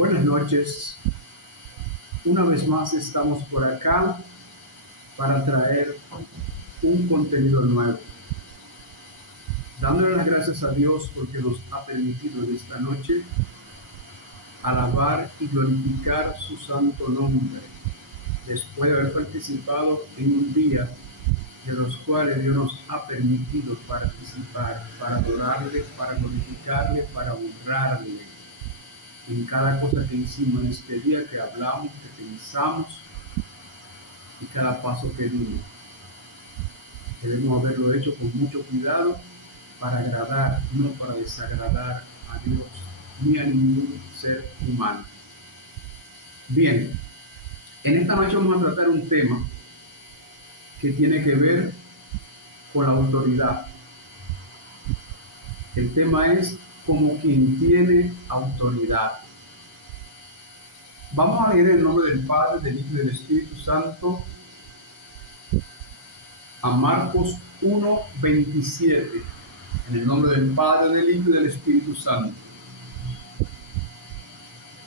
Buenas noches. Una vez más estamos por acá para traer un contenido nuevo. Dándole las gracias a Dios porque nos ha permitido en esta noche alabar y glorificar su santo nombre, después de haber participado en un día de los cuales Dios nos ha permitido participar, para adorarle, para glorificarle, para honrarle en cada cosa que hicimos en este día, que hablamos, que pensamos y cada paso que dimos. Debemos haberlo hecho con mucho cuidado para agradar, no para desagradar a Dios ni a ningún ser humano. Bien, en esta noche vamos a tratar un tema que tiene que ver con la autoridad. El tema es como quien tiene autoridad. Vamos a leer en el nombre del Padre, del Hijo y del Espíritu Santo a Marcos 1:27, en el nombre del Padre, del Hijo y del Espíritu Santo.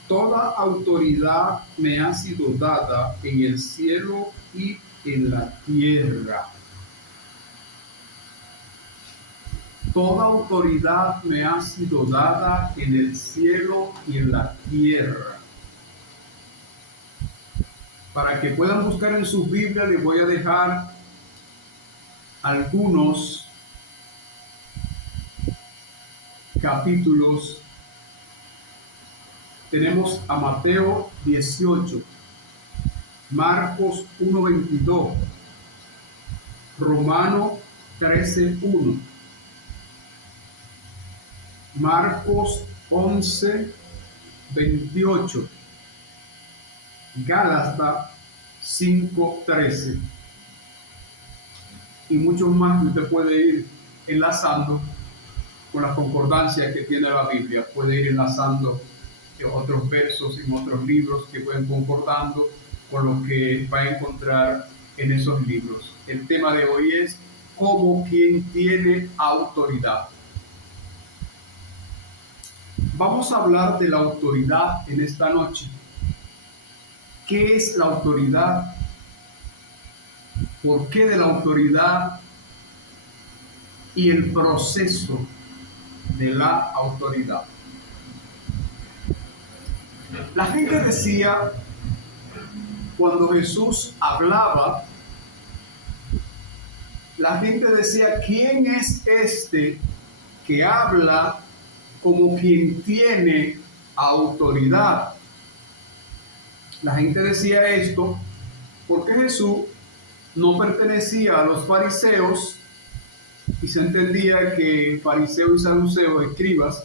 Toda autoridad me ha sido dada en el cielo y en la tierra. Toda autoridad me ha sido dada en el cielo y en la tierra. Para que puedan buscar en sus Biblias, les voy a dejar algunos capítulos. Tenemos a Mateo 18, Marcos 1:22, Romano 13:1, Marcos 11:28, Gálatas 5:13 y muchos más que usted puede ir enlazando con las concordancias que tiene la Biblia. Puede ir enlazando otros versos en otros libros que pueden concordando con lo que va a encontrar en esos libros. El tema de hoy es como quien tiene autoridad. Vamos a hablar de la autoridad en esta noche. ¿Qué es la autoridad? ¿Por qué de la autoridad? Y el proceso de la autoridad. La gente decía, cuando Jesús hablaba, la gente decía, ¿quién es este que habla como quien tiene autoridad? La gente decía esto porque Jesús no pertenecía a los fariseos, y se entendía que fariseos y saduceos, escribas,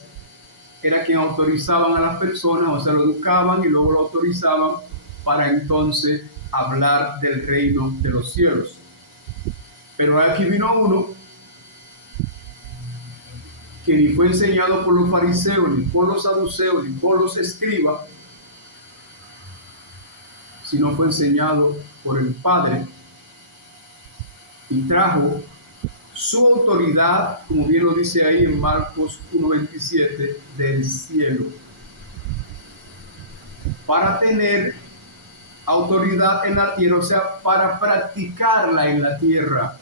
era quien autorizaban a las personas, o sea, lo educaban y luego lo autorizaban para entonces hablar del reino de los cielos. Pero aquí vino uno que ni fue enseñado por los fariseos, ni por los saduceos, ni por los escribas, sino fue enseñado por el Padre, y trajo su autoridad, como bien lo dice ahí en Marcos 1:27, del cielo, para tener autoridad en la tierra, o sea, para practicarla en la tierra,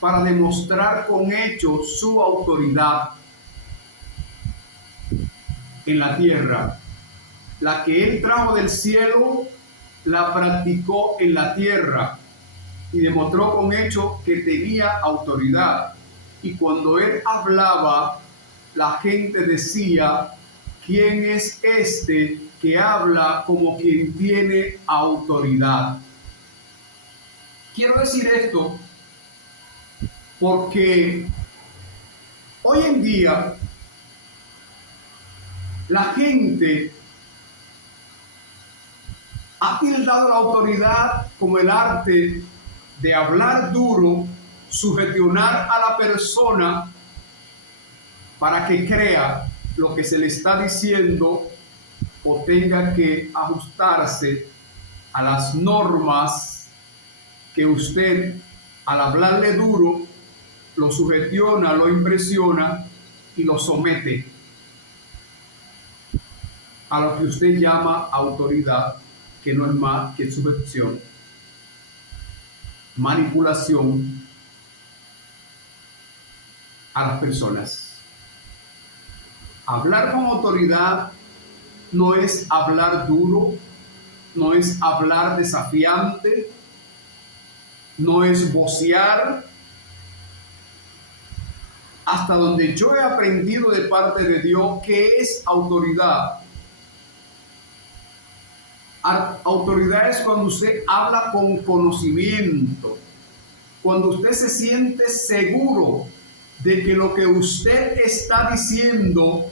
para demostrar con hechos su autoridad en la tierra. La que él trajo del cielo, la practicó en la tierra y demostró con hechos que tenía autoridad. Y cuando él hablaba, la gente decía, ¿quién es este que habla como quien tiene autoridad? Quiero decir esto porque hoy en día la gente ha tildado la autoridad como el arte de hablar duro, sugestionar a la persona para que crea lo que se le está diciendo o tenga que ajustarse a las normas que usted, al hablarle duro, lo sugestiona, lo impresiona y lo somete. a lo que usted llama autoridad, que no es más que subversión, manipulación a las personas. Hablar con autoridad no es hablar duro, no es hablar desafiante, no es vocear. Hasta donde yo he aprendido de parte de Dios qué es autoridad. Autoridad es cuando usted habla con conocimiento, cuando usted se siente seguro de que lo que usted está diciendo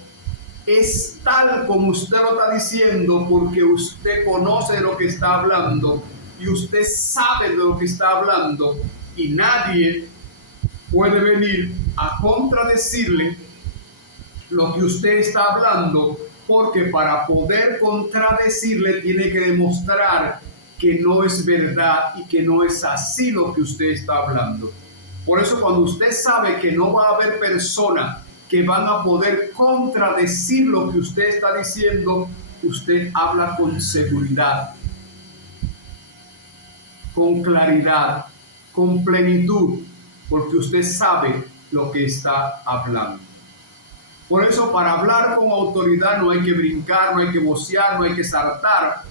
es tal como usted lo está diciendo, porque usted conoce de lo que está hablando y usted sabe de lo que está hablando, y nadie puede venir a contradecirle lo que usted está hablando, porque para poder contradecirle tiene que demostrar que no es verdad y que no es así lo que usted está hablando. Por eso, cuando usted sabe que no va a haber personas que van a poder contradecir lo que usted está diciendo, usted habla con seguridad, con claridad, con plenitud, porque usted sabe lo que está hablando. Por eso, para hablar con autoridad no hay que brincar, no hay que vocear, no hay que saltar,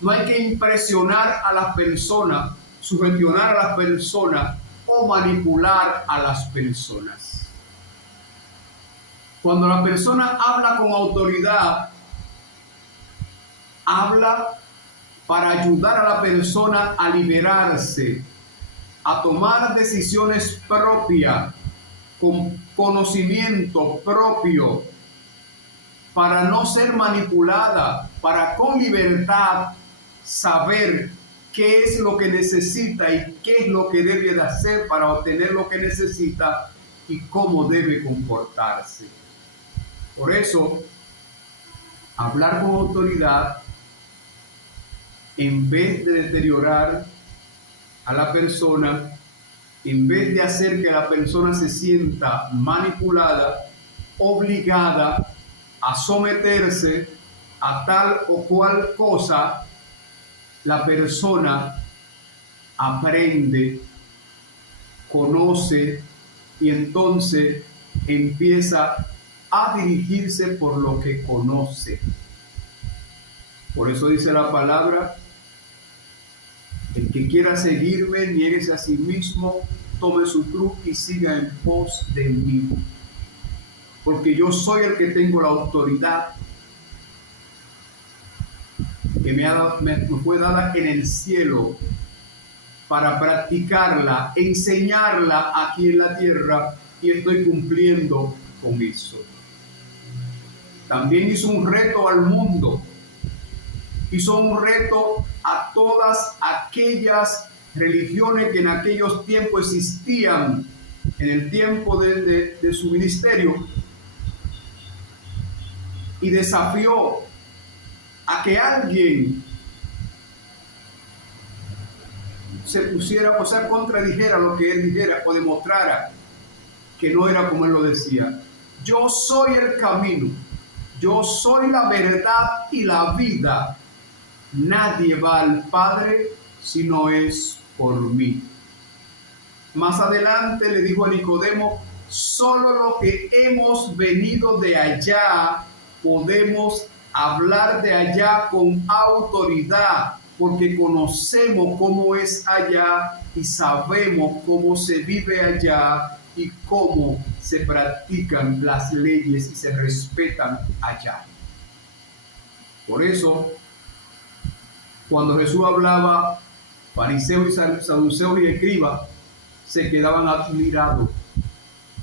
no hay que impresionar a las personas, sugestionar a las personas o manipular a las personas. Cuando la persona habla con autoridad, habla para ayudar a la persona a liberarse, a tomar decisiones propias, con conocimiento propio, para no ser manipulada, para con libertad saber qué es lo que necesita y qué es lo que debe de hacer para obtener lo que necesita y cómo debe comportarse. Por eso, hablar con autoridad, en vez de deteriorar a la persona, en vez de hacer que la persona se sienta manipulada, obligada a someterse a tal o cual cosa, la persona aprende, conoce y entonces empieza a dirigirse por lo que conoce. Por eso dice la palabra: el que quiera seguirme, niéguese a sí mismo, tome su cruz y siga en pos de mí. Porque yo soy el que tengo la autoridad que me fue dada en el cielo para practicarla, enseñarla aquí en la tierra, y estoy cumpliendo con eso. También hizo un reto al mundo, hizo un reto a todas aquellas religiones que en aquellos tiempos existían, en el tiempo de su ministerio, y desafió a que alguien se pusiera, o sea, contradijera lo que él dijera, o demostrara que no era como él lo decía. Yo soy el camino, yo soy la verdad y la vida. Nadie va al Padre si no es por mí. Más adelante le dijo a Nicodemo: solo lo que hemos venido de allá podemos hablar de allá con autoridad, porque conocemos cómo es allá y sabemos cómo se vive allá y cómo se practican las leyes y se respetan allá. Por eso, cuando Jesús hablaba, fariseos y saduceos y escribas se quedaban admirados,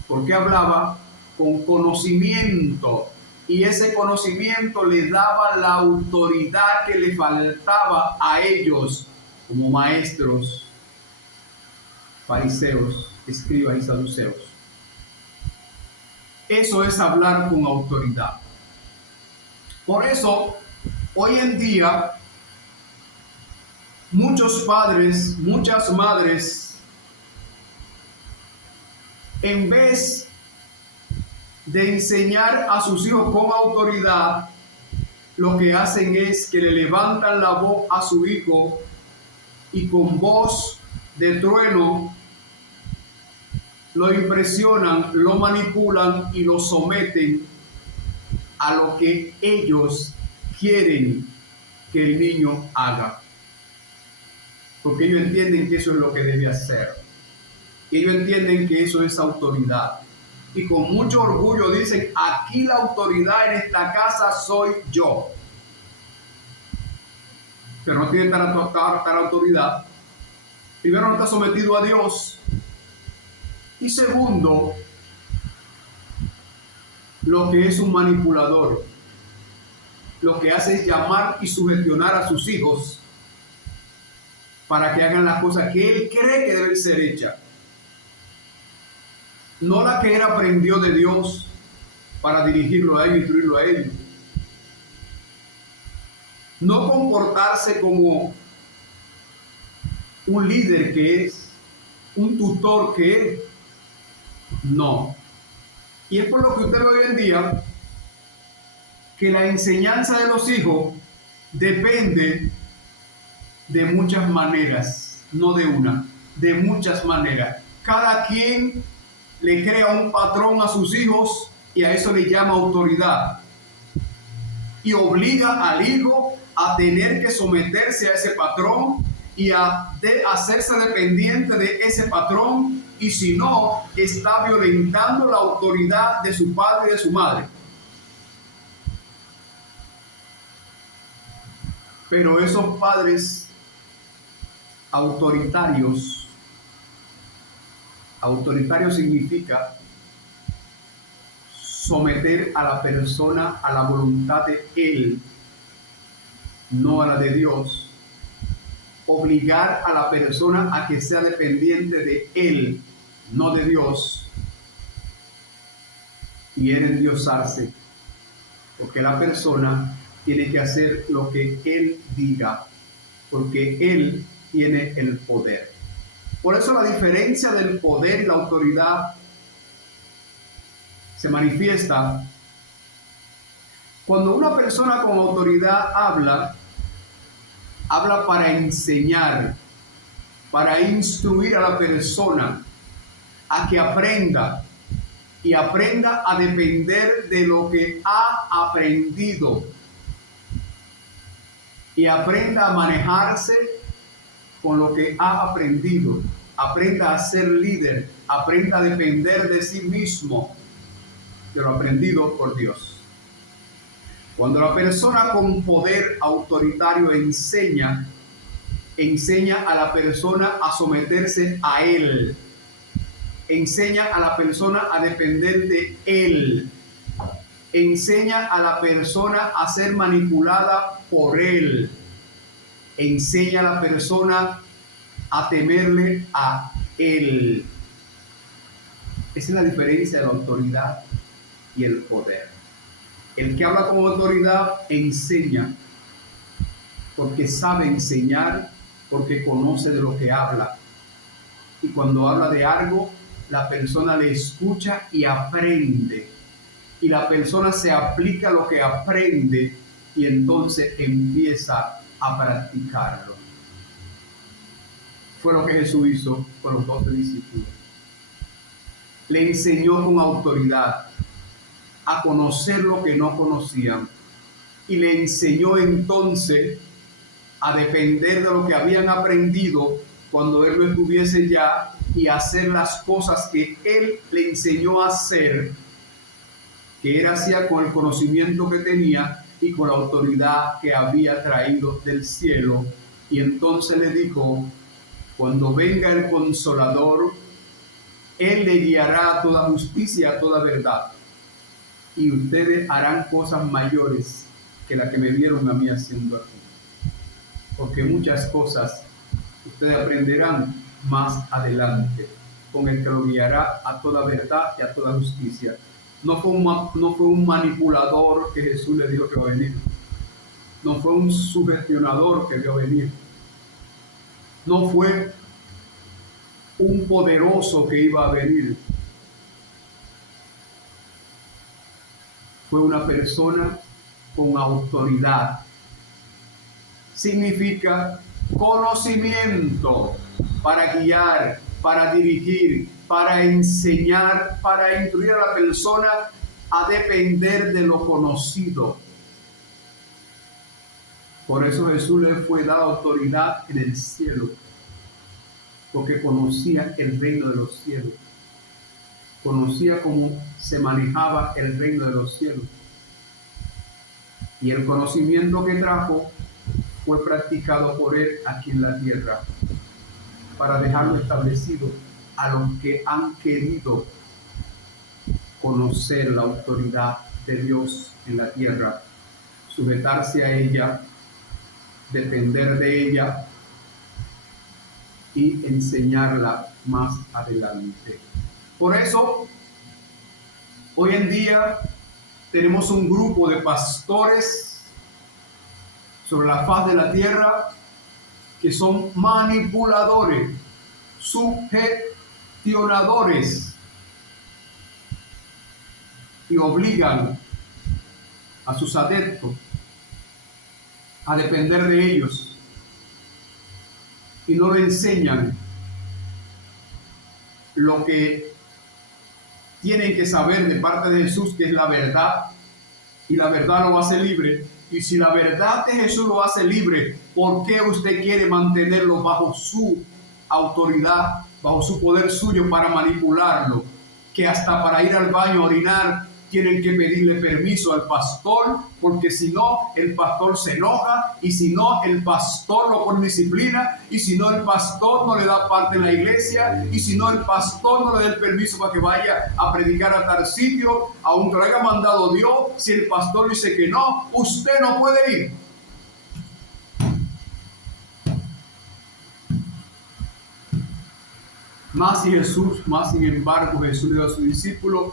porque hablaba con conocimiento, y ese conocimiento le daba la autoridad que le faltaba a ellos como maestros, fariseos, escribas y saduceos. Eso es hablar con autoridad. Por eso, hoy en día, muchos padres, muchas madres, en vez de enseñar a sus hijos con autoridad, lo que hacen es que le levantan la voz a su hijo y con voz de trueno lo impresionan, lo manipulan y lo someten a lo que ellos quieren que el niño haga. Porque ellos entienden que eso es lo que debe hacer. Ellos entienden que eso es autoridad. Y con mucho orgullo dicen, aquí la autoridad en esta casa soy yo. Pero no tiene tal autoridad. Primero, no está sometido a Dios. Y segundo, lo que es un manipulador. Lo que hace es llamar y sugestionar a sus hijos para que hagan las cosas que él cree que deben ser hechas. No la que él aprendió de Dios para dirigirlo a ellos, instruirlo a ellos. No comportarse como un líder que es, un tutor que es. No. Y es por lo que usted ve hoy en día que la enseñanza de los hijos depende de muchas maneras, no de una, de muchas maneras. Cada quien le crea un patrón a sus hijos y a eso le llama autoridad. Y obliga al hijo a tener que someterse a ese patrón y a hacerse dependiente de ese patrón, y si no, está violentando la autoridad de su padre y de su madre. Pero esos padres autoritarios significa someter a la persona a la voluntad de él, no a la de Dios. Obligar a la persona a que sea dependiente de él, no de Dios. Y él endiosarse, porque la persona tiene que hacer lo que él diga, porque él tiene el poder. Por eso la diferencia del poder y la autoridad se manifiesta cuando una persona con autoridad habla para enseñar, para instruir a la persona a que aprenda y aprenda a depender de lo que ha aprendido y aprenda a manejarse con lo que ha aprendido, aprenda a ser líder, aprenda a depender de sí mismo, de lo aprendido por Dios. Cuando la persona con poder autoritario enseña a la persona a someterse a él, enseña a la persona a depender de él, enseña a la persona a ser manipulada por él, enseña a la persona a temerle a él. Esa es la diferencia de la autoridad y el poder. El que habla con autoridad enseña, porque sabe enseñar, porque conoce de lo que habla. Y cuando habla de algo, la persona le escucha y aprende. Y la persona se aplica lo que aprende y entonces empieza a practicarlo. Fue lo que Jesús hizo con los 12 discípulos. Le enseñó con autoridad a conocer lo que no conocían, y le enseñó entonces a depender de lo que habían aprendido cuando él no estuviese ya, y hacer las cosas que él le enseñó a hacer, que él hacía con el conocimiento que tenía y con la autoridad que había traído del cielo. Y entonces le dijo: cuando venga el Consolador, él le guiará a toda justicia, a toda verdad, y ustedes harán cosas mayores que las que me vieron a mí haciendo aquí. Porque muchas cosas ustedes aprenderán más adelante con el que lo guiará a toda verdad y a toda justicia. No fue un manipulador que Jesús le dijo que va a venir. No fue un sugestionador que vio venir. No fue un poderoso que iba a venir. Fue una persona con autoridad. Significa conocimiento para guiar, para dirigir, para enseñar, para instruir a la persona a depender de lo conocido. Por eso Jesús le fue dada autoridad en el cielo, porque conocía el reino de los cielos, conocía cómo se manejaba el reino de los cielos. Y el conocimiento que trajo fue practicado por él aquí en la tierra, para dejarlo establecido a los que han querido conocer la autoridad de Dios en la tierra, sujetarse a ella, depender de ella y enseñarla más adelante. Por eso, hoy en día tenemos un grupo de pastores sobre la faz de la tierra que son manipuladores, sugestionadores, y obligan a sus adeptos a depender de ellos y no le enseñan lo que tienen que saber de parte de Jesús, que es la verdad, y la verdad lo hace libre. Y si la verdad de Jesús lo hace libre, ¿por qué usted quiere mantenerlo bajo su autoridad, bajo su poder suyo para manipularlo? Que hasta para ir al baño a orinar tienen que pedirle permiso al pastor, porque si no, el pastor se enoja, y si no, el pastor lo pone disciplina, y si no, el pastor no le da parte en la iglesia, y si no, el pastor no le da el permiso para que vaya a predicar a tal sitio, aunque lo haya mandado Dios. Si el pastor dice que no, usted no puede ir. Más sin embargo, Jesús le dio a sus discípulos: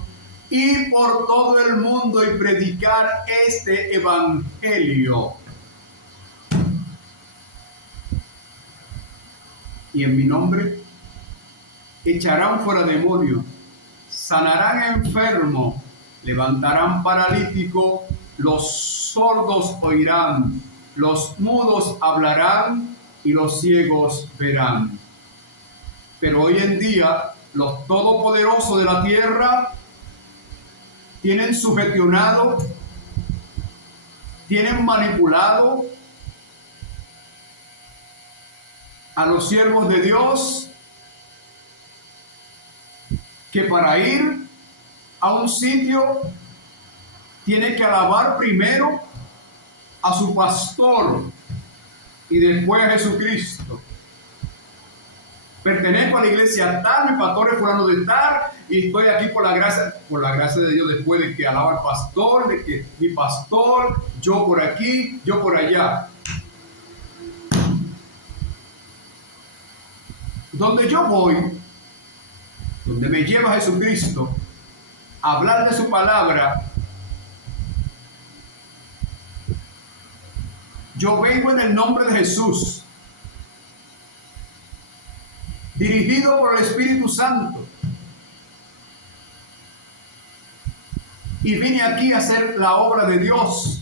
ir por todo el mundo y predicar este evangelio. Y en mi nombre echarán fuera demonios, sanarán enfermos, levantarán paralíticos, los sordos oirán, los mudos hablarán y los ciegos verán. Pero hoy en día los todopoderosos de la tierra tienen sugestionado, tienen manipulado a los siervos de Dios, que para ir a un sitio tiene que alabar primero a su pastor y después a Jesucristo. Pertenezco a la iglesia tal, mi pastor es fulano de tal, y estoy aquí por la gracia de Dios, después de que alaba al pastor, de que mi pastor, yo por aquí, yo por allá. Donde yo voy, donde me lleva Jesucristo, a hablar de su palabra, yo vengo en el nombre de Jesús, dirigido por el Espíritu Santo, y vine aquí a hacer la obra de Dios.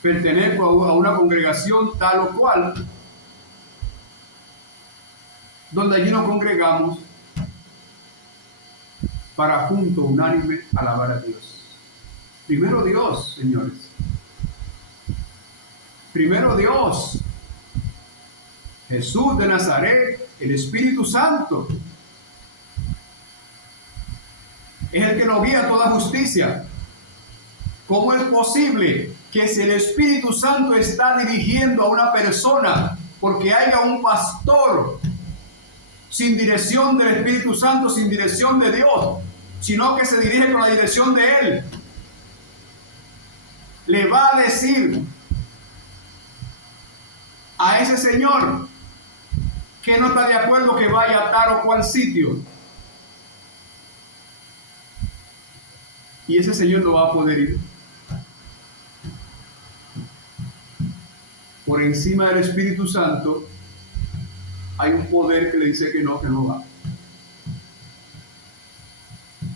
Pertenezco a una congregación tal o cual, donde allí nos congregamos para juntos, unánime, alabar a Dios. Primero Dios, señores. Primero Dios, Jesús de Nazaret, el Espíritu Santo, es el que nos guía a toda justicia. ¿Cómo es posible que si el Espíritu Santo está dirigiendo a una persona, porque haya un pastor sin dirección del Espíritu Santo, sin dirección de Dios, sino que se dirige con la dirección de Él, le va a decir a ese señor que no está de acuerdo que vaya a tal o cual sitio? Y ese señor no va a poder ir. Por encima del Espíritu Santo hay un poder que le dice que no va.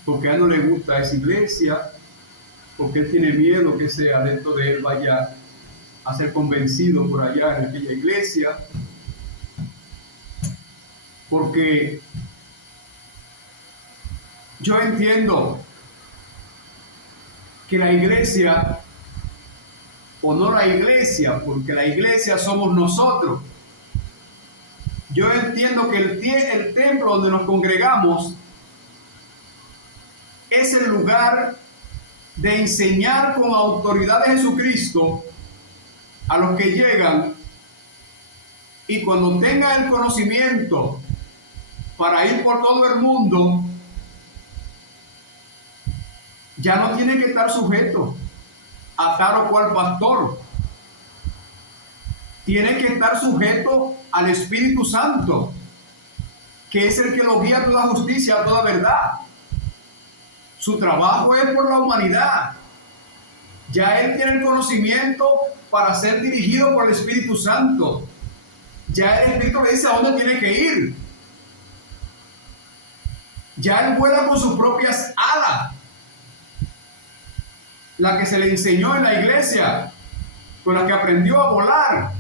porque a él no le gusta esa iglesia, porque él tiene miedo que ese adepto de él vaya a ser convencido por allá en aquella iglesia, porque yo entiendo que la iglesia, o no la iglesia, porque la iglesia somos nosotros. Yo entiendo que el templo donde nos congregamos es el lugar de enseñar con autoridad de Jesucristo a los que llegan, y cuando tengan el conocimiento para ir por todo el mundo, ya no tiene que estar sujeto a tal o cual pastor. Tiene que estar sujeto al Espíritu Santo, que es el que lo guía a toda justicia, a toda verdad. Su trabajo es por la humanidad. Ya él tiene el conocimiento para ser dirigido por el Espíritu Santo. Ya el Espíritu le dice a dónde tiene que ir. Ya él vuela con sus propias alas, la que se le enseñó en la iglesia, con la que aprendió a volar,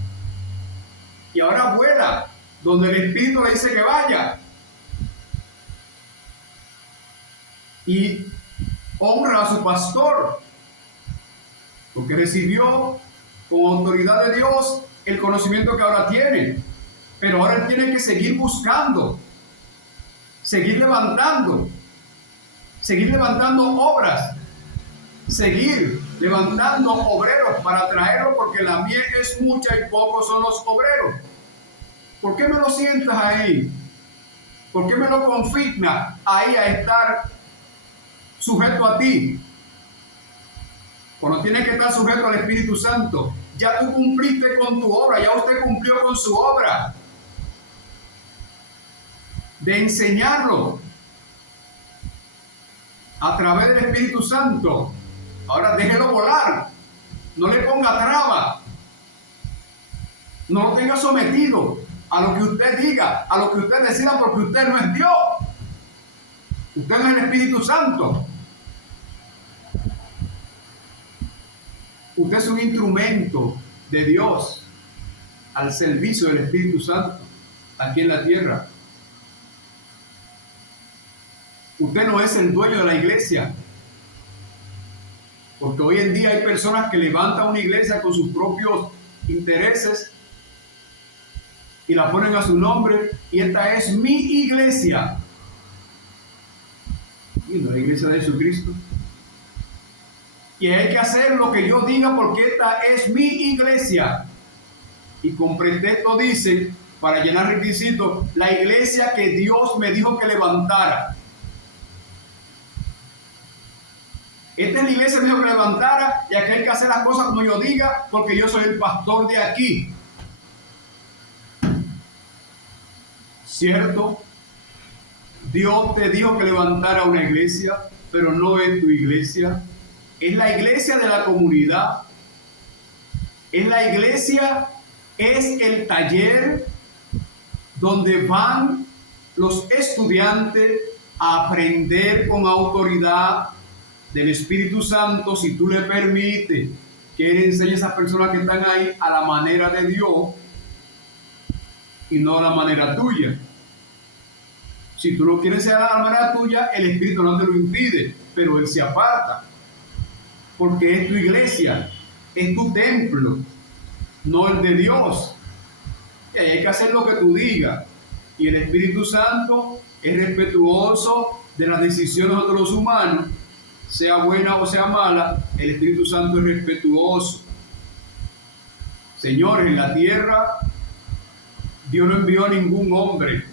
y ahora vuela donde el Espíritu le dice que vaya, y honra a su pastor, porque recibió con autoridad de Dios el conocimiento que ahora tiene, pero ahora él tiene que seguir buscando, seguir levantando obras, seguir levantando obreros para traerlo, porque la mies es mucha y pocos son los obreros. ¿Por qué me lo sientas ahí? ¿Por qué me lo confignas ahí a estar sujeto a ti? Cuando tienes que estar sujeto al Espíritu Santo, ya tú cumpliste con tu obra, ya usted cumplió con su obra de enseñarlo a través del Espíritu Santo. Ahora déjelo volar, no le ponga traba, no lo tenga sometido a lo que usted diga, a lo que usted decida, porque usted no es Dios, usted no es el Espíritu Santo, usted es un instrumento de Dios al servicio del Espíritu Santo aquí en la tierra. Usted no es el dueño de la iglesia, porque hoy en día hay personas que levantan una iglesia con sus propios intereses y la ponen a su nombre, y esta es mi iglesia, y no la iglesia de Jesucristo. Y hay que hacer lo que yo diga, porque esta es mi iglesia. Y con pretexto dice, para llenar requisitos, la iglesia que Dios me dijo que levantara. Esta es la iglesia que me dijo que levantara, y aquí hay que hacer las cosas como yo diga, porque yo soy el pastor de aquí. ¿Cierto? Dios te dijo que levantara una iglesia, pero no es tu iglesia. Es la iglesia de la comunidad. Es la iglesia, es el taller donde van los estudiantes a aprender con autoridad del Espíritu Santo, si tú le permites que Él enseñe a esas personas que están ahí a la manera de Dios y no a la manera tuya. Si tú no quieres ser a la manera tuya, el Espíritu no te lo impide, pero Él se aparta, porque es tu iglesia, es tu templo, no el de Dios. Y hay que hacer lo que tú digas, y el Espíritu Santo es respetuoso de las decisiones de los humanos, sea buena o sea mala. El Espíritu Santo es respetuoso. Señores, en la tierra Dios no envió a ningún hombre.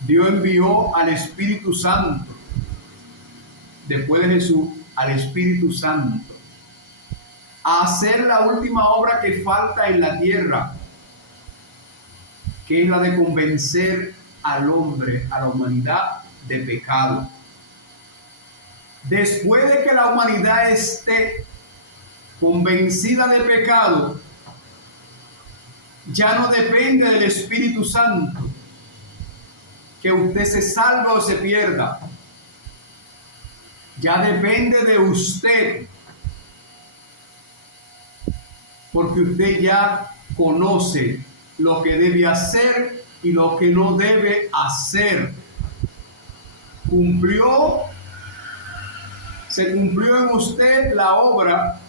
Dios envió al Espíritu Santo. Después de Jesús, al Espíritu Santo a hacer la última obra que falta en la tierra, que es la de convencer al hombre, a la humanidad, de pecado. Después de que la humanidad esté convencida de pecado, ya no depende del Espíritu Santo, que usted se salve o se pierda. Ya depende de usted, porque usted ya conoce lo que debe hacer y lo que no debe hacer. Se cumplió en usted la obra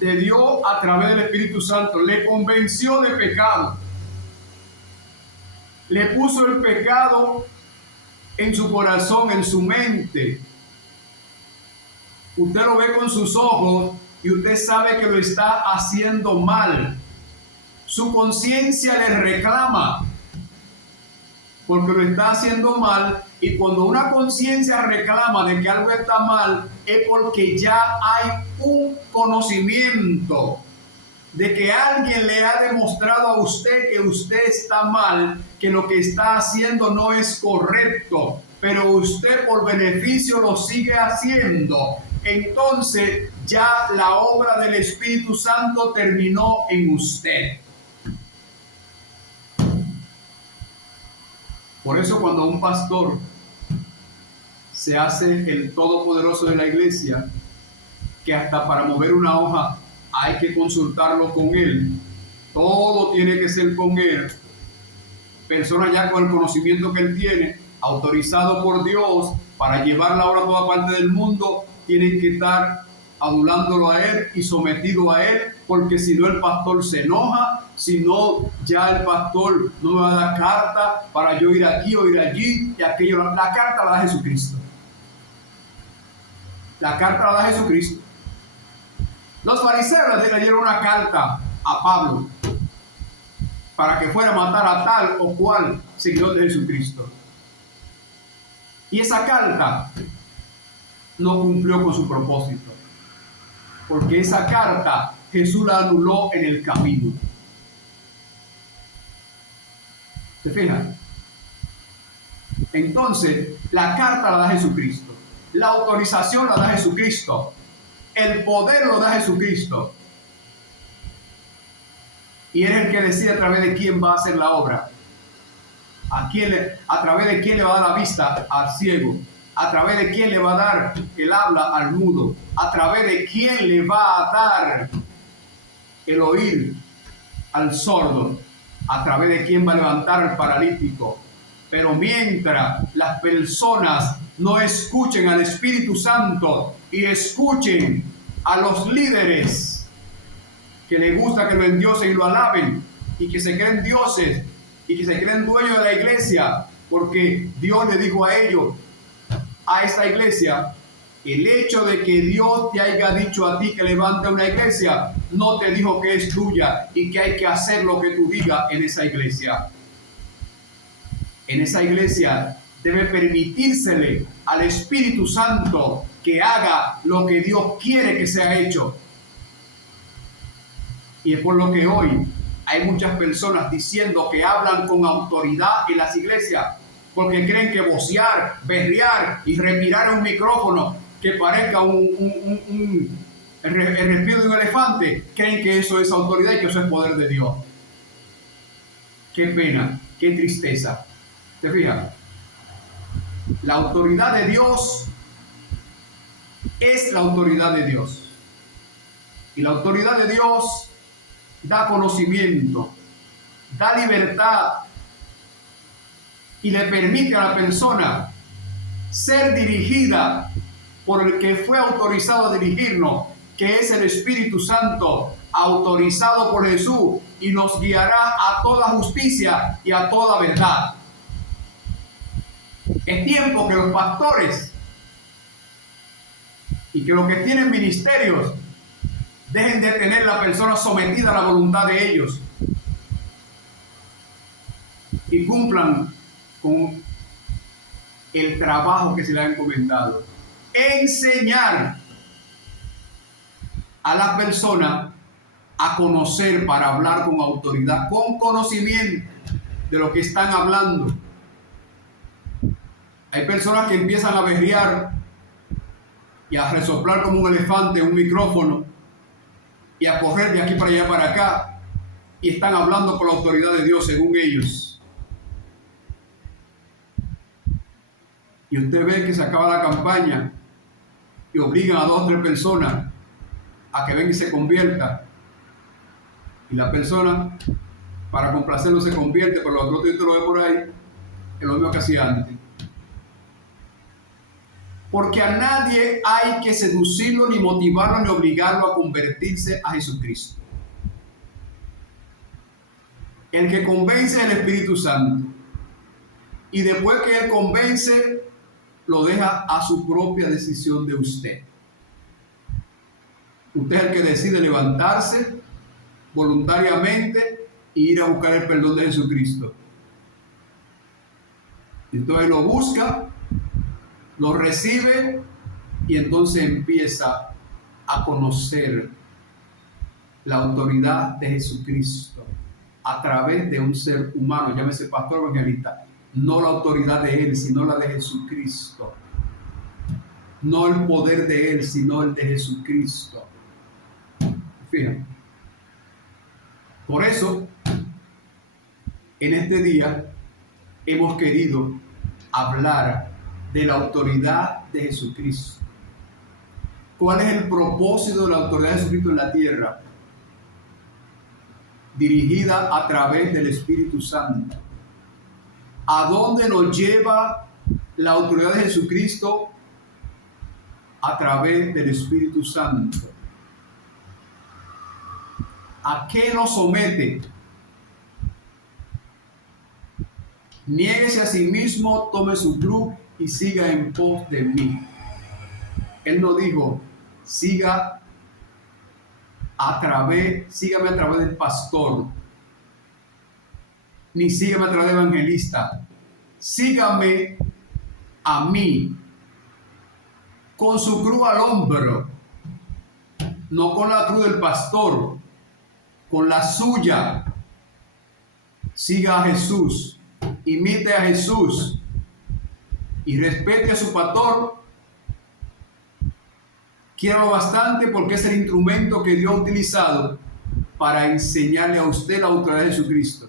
de Dios a través del Espíritu Santo. Le convenció de pecado. Le puso el pecado en su corazón, en su mente. Usted lo ve con sus ojos y usted sabe que lo está haciendo mal. Su conciencia le reclama porque lo está haciendo mal, y cuando una conciencia reclama de que algo está mal es porque ya hay un conocimiento de que alguien le ha demostrado a usted que usted está mal, que lo que está haciendo no es correcto, pero usted por beneficio lo sigue haciendo. Entonces ya la obra del Espíritu Santo terminó en usted. Por eso cuando un pastor se hace el todopoderoso de la iglesia, que hasta para mover una hoja hay que consultarlo con él, todo tiene que ser con él, persona ya con el conocimiento que él tiene, autorizado por Dios para llevar la obra a toda parte del mundo, tienen que estar adulándolo a él y sometido a él, porque si no el pastor se enoja, si no ya el pastor no me va a dar carta para yo ir aquí o ir allí y aquello. La carta la da Jesucristo. La carta la da Jesucristo. Los fariseos le dieron una carta a Pablo para que fuera a matar a tal o cual seguidor de Jesucristo. Y esa carta no cumplió con su propósito, porque esa carta Jesús la anuló en el camino. ¿Se fijan? Entonces, la carta la da Jesucristo, la autorización la da Jesucristo, el poder lo da Jesucristo, y es el que decide a través de quién va a hacer la obra, a través de quién le va a dar la vista al ciego, a través de quién le va a dar el habla al mudo, a través de quién le va a dar el oír al sordo, a través de quién va a levantar al paralítico. Pero mientras las personas no escuchen al Espíritu Santo y escuchen a los líderes que les gusta que lo endiosen y lo alaben, y que se creen dioses y que se creen dueños de la iglesia, porque Dios le dijo a ellos, a esta iglesia, el hecho de que Dios te haya dicho a ti que levante una iglesia, no te dijo que es tuya y que hay que hacer lo que tú digas en esa iglesia. En esa iglesia debe permitírsele al Espíritu Santo que haga lo que Dios quiere que sea hecho. Y es por lo que hoy hay muchas personas diciendo que hablan con autoridad en las iglesias, porque creen que vocear, berrear y respirar un micrófono que parezca el respiro de un elefante, creen que eso es autoridad y que eso es poder de Dios. Qué pena, qué tristeza. ¿Te fijas? La autoridad de Dios es la autoridad de Dios. Y la autoridad de Dios da conocimiento, da libertad y le permite a la persona ser dirigida por el que fue autorizado a dirigirnos, que es el Espíritu Santo, autorizado por Jesús, y nos guiará a toda justicia y a toda verdad. Es tiempo que los pastores y que los que tienen ministerios dejen de tener la persona sometida a la voluntad de ellos y cumplan con el trabajo que se les ha encomendado. Enseñar a la persona a conocer para hablar con autoridad, con conocimiento de lo que están hablando. Hay personas que empiezan a berrear y a resoplar como un elefante un micrófono y a correr de aquí para allá para acá, y están hablando por la autoridad de Dios según ellos. y usted ve que se acaba la campaña y obligan a 2 o 3 personas a que vengan y se conviertan, y la persona, para complacerlo, se convierte, pero los otros lo ve por ahí, es lo mismo que hacía antes. Porque a nadie hay que seducirlo, ni motivarlo, ni obligarlo a convertirse a Jesucristo. El que convence es el Espíritu Santo. Y después que Él convence, lo deja a su propia decisión de usted. Usted es el que decide levantarse voluntariamente e ir a buscar el perdón de Jesucristo. Entonces lo busca, lo recibe y entonces empieza a conocer la autoridad de Jesucristo a través de un ser humano, llámese pastor o evangelista. No la autoridad de Él, sino la de Jesucristo. No el poder de Él, sino el de Jesucristo. Fíjate. Por eso, en este día, hemos querido hablar de la autoridad de Jesucristo. ¿Cuál es el propósito de la autoridad de Jesucristo en la tierra? Dirigida a través del Espíritu Santo. ¿A dónde nos lleva la autoridad de Jesucristo? A través del Espíritu Santo. ¿A qué nos somete? Niéguese a sí mismo, tome su cruz y siga en pos de mí. Él no dijo, sígame a través del pastor, ni sígame a través del evangelista. Sígame a mí, con su cruz al hombro, no con la cruz del pastor, con la suya. Siga a Jesús, imite a Jesús y respete a su pastor. Quiero bastante porque es el instrumento que Dios ha utilizado para enseñarle a usted la autoridad de Jesucristo.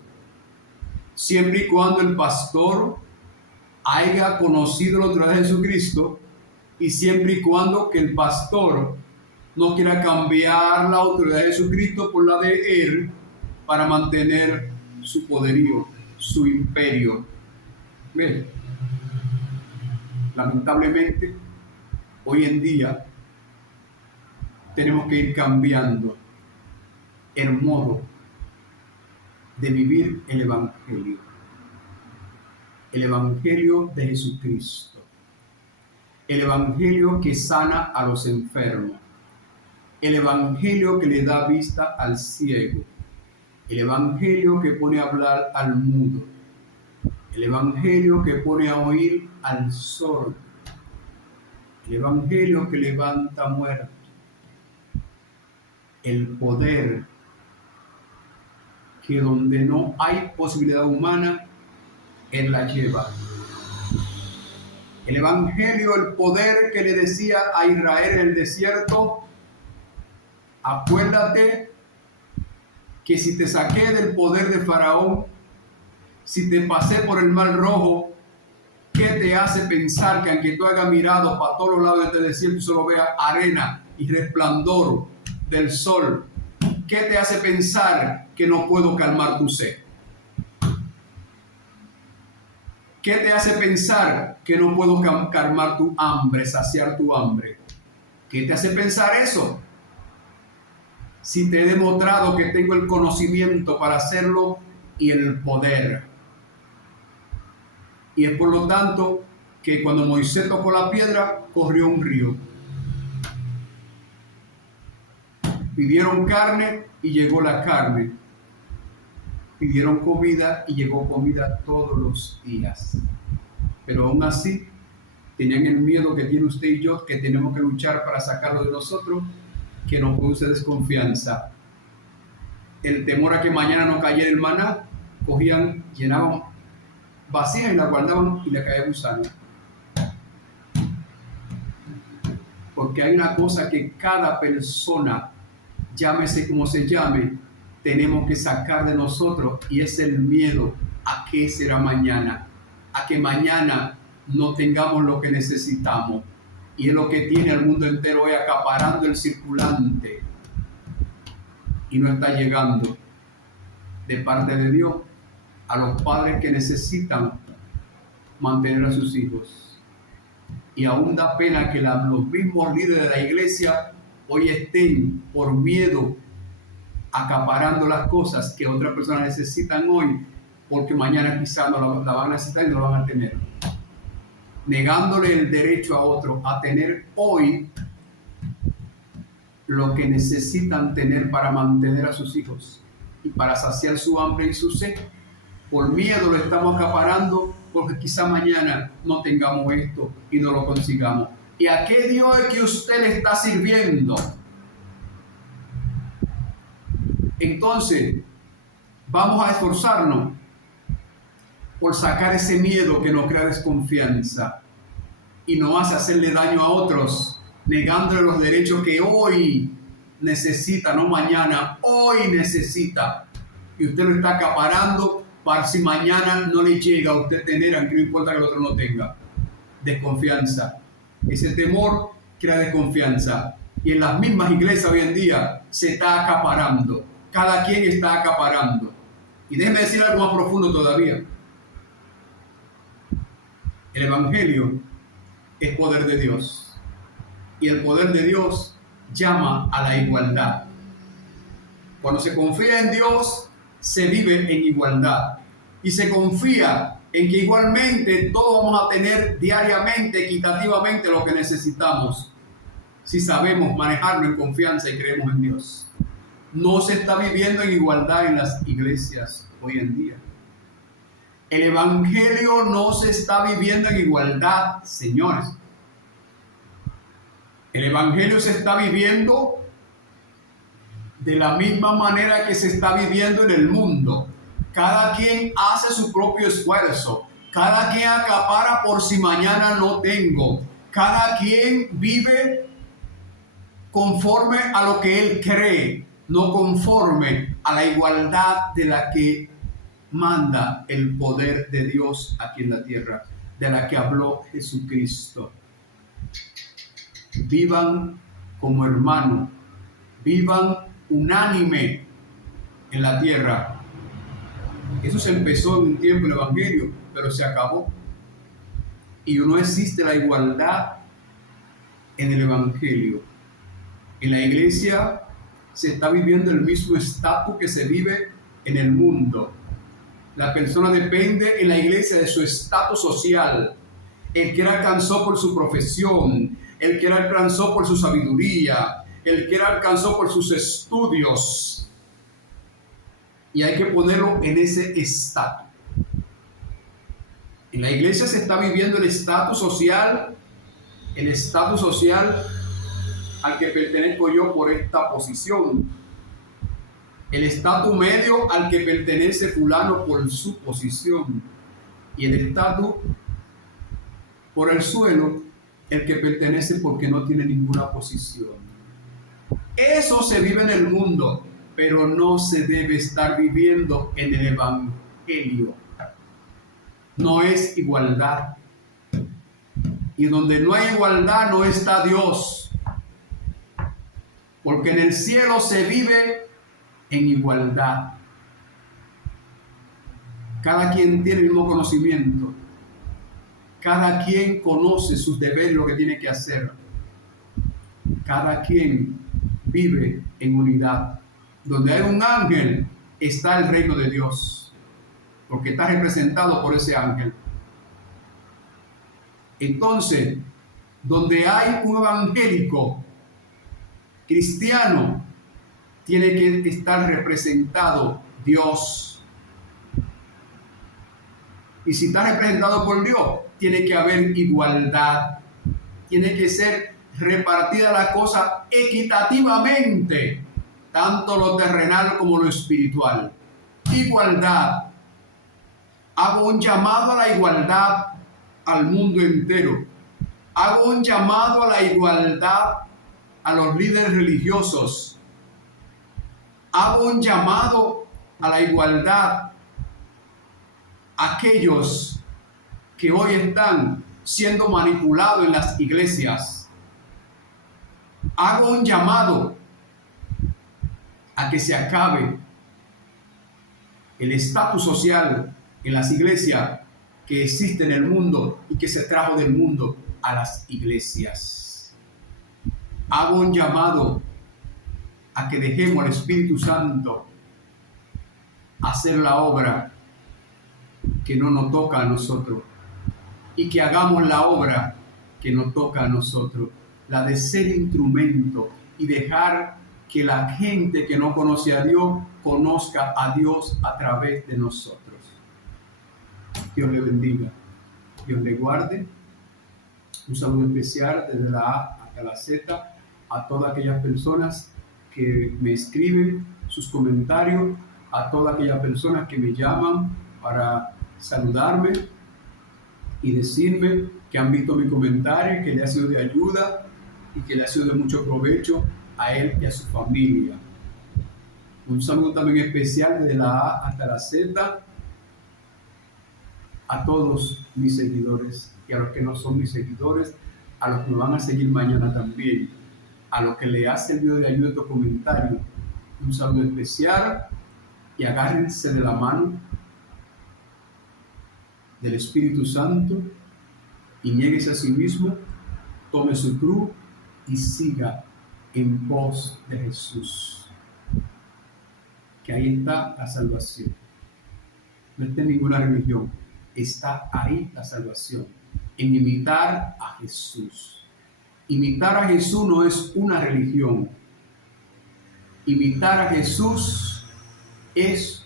Siempre y cuando el pastor haya conocido la autoridad de Jesucristo y siempre y cuando que el pastor no quiera cambiar la autoridad de Jesucristo por la de Él para mantener su poderío, su imperio. ¿Ven? Lamentablemente, hoy en día tenemos que ir cambiando el modo de vivir el Evangelio. El Evangelio de Jesucristo. El Evangelio que sana a los enfermos. El Evangelio que le da vista al ciego. El Evangelio que pone a hablar al mudo. El Evangelio que pone a oír al sordo. El Evangelio que levanta muertos. El poder que donde no hay posibilidad humana, Él la lleva. El Evangelio, el poder que le decía a Israel en el desierto: acuérdate que si te saqué del poder de Faraón, si te pasé por el Mar Rojo, ¿qué te hace pensar que aunque tú hayas mirado para todos los lados de este desierto y solo veas arena y resplandor del sol, qué te hace pensar que no puedo calmar tu sed? ¿Qué te hace pensar que no puedo calmar tu hambre, saciar tu hambre? ¿Qué te hace pensar eso? Si te he demostrado que tengo el conocimiento para hacerlo y el poder. Y es por lo tanto que cuando Moisés tocó la piedra, corrió un río. Pidieron carne y llegó la carne. Pidieron comida y llegó comida todos los días. Pero aún así, tenían el miedo que tiene usted y yo, que tenemos que luchar para sacarlo de nosotros, que nos produce desconfianza. El temor a que mañana no cayera el maná, cogían, llenaban vacías y la guardaban y le caía gusano. Porque hay una cosa que cada persona, llámese como se llame, tenemos que sacar de nosotros, y es el miedo a qué será mañana, a que mañana no tengamos lo que necesitamos. Y es lo que tiene el mundo entero hoy, acaparando el circulante. Y no está llegando de parte de Dios a los padres que necesitan mantener a sus hijos. Y aún da pena que los mismos líderes de la iglesia hoy estén por miedo acaparando las cosas que otras personas necesitan hoy, porque mañana quizás no la van a necesitar y no la van a tener. Negándole el derecho a otro a tener hoy lo que necesitan tener para mantener a sus hijos y para saciar su hambre y su sed. Por miedo lo estamos acaparando, porque quizá mañana no tengamos esto y no lo consigamos. ¿Y a qué Dios es que usted le está sirviendo? Entonces, vamos a esforzarnos por sacar ese miedo que nos crea desconfianza y nos hace hacerle daño a otros, negándole los derechos que hoy necesita, no mañana, hoy necesita. Y usted lo está acaparando para si mañana no le llega a usted tener, aunque no importa que el otro no tenga. Desconfianza. Ese temor crea desconfianza. Y en las mismas iglesias hoy en día se está acaparando. Cada quien está acaparando. Y déjeme decir algo más profundo todavía. El Evangelio es poder de Dios. Y el poder de Dios llama a la igualdad. Cuando se confía en Dios, se vive en igualdad. Y se confía en que igualmente todos vamos a tener diariamente, equitativamente lo que necesitamos, si sabemos manejarlo en confianza y creemos en Dios. No se está viviendo en igualdad en las iglesias hoy en día. El Evangelio no se está viviendo en igualdad, señores. El Evangelio se está viviendo de la misma manera que se está viviendo en el mundo. Cada quien hace su propio esfuerzo. Cada quien acapara por si mañana no tengo. Cada quien vive conforme a lo que él cree, no conforme a la igualdad de la que manda el poder de Dios aquí en la tierra, de la que habló Jesucristo. Vivan como hermanos, vivan unánime en la tierra. Eso se empezó en un tiempo en el Evangelio, pero se acabó. Y no existe la igualdad en el Evangelio. En la iglesia se está viviendo el mismo estatus que se vive en el mundo. La persona depende en la iglesia de su estatus social. El que la alcanzó por su profesión, el que la alcanzó por su sabiduría, el que la alcanzó por sus estudios. Y hay que ponerlo en ese estatus. En la iglesia se está viviendo el estatus social al que pertenezco yo por esta posición. El estatus medio al que pertenece fulano por su posición. Y el estatus por el suelo, el que pertenece porque no tiene ninguna posición. Eso se vive en el mundo, pero no se debe estar viviendo en el Evangelio. No es igualdad. Y donde no hay igualdad no está Dios. Porque en el cielo se vive en igualdad. Cada quien tiene el mismo conocimiento. Cada quien conoce sus deberes, lo que tiene que hacer. Cada quien vive en unidad. Donde hay un ángel, está el reino de Dios. Porque está representado por ese ángel. Entonces, donde hay un evangélico cristiano, tiene que estar representado Dios. Y si está representado por Dios, tiene que haber igualdad. Tiene que ser repartida la cosa equitativamente, tanto lo terrenal como lo espiritual. Igualdad. Hago un llamado a la igualdad al mundo entero. Hago un llamado a la igualdad a los líderes religiosos. Hago un llamado a la igualdad a aquellos que hoy están siendo manipulado en las iglesias. Hago un llamado a que se acabe el estatus social en las iglesias que existe en el mundo y que se trajo del mundo a las iglesias. Hago un llamado a que dejemos al Espíritu Santo hacer la obra que no nos toca a nosotros y que hagamos la obra que nos toca a nosotros, la de ser instrumento y dejar que la gente que no conoce a Dios conozca a Dios a través de nosotros. Dios le bendiga, Dios le guarde. Un saludo especial desde la A hasta la Z a todas aquellas personas que me escriben sus comentarios, a todas aquellas personas que me llaman para saludarme y decirme que han visto mi comentario, que le ha sido de ayuda y que le ha sido de mucho provecho a él y a su familia. Un saludo también especial desde la A hasta la Z a todos mis seguidores y a los que no son mis seguidores, a los que me van a seguir mañana también, a los que le ha servido de ayuda estos comentarios. Un saludo especial y agárrense de la mano del Espíritu Santo y niéguese a sí mismo, tome su cruz y siga en pos de Jesús. Que ahí está la salvación. No está en ninguna religión, está ahí la salvación, en imitar a Jesús. Imitar a Jesús no es una religión. Imitar a Jesús es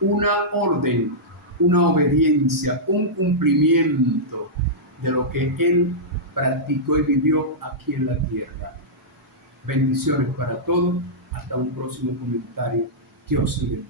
una orden, una obediencia, un cumplimiento de lo que Él practicó y vivió aquí en la tierra. Bendiciones para todos. Hasta un próximo comentario. Dios les bendiga.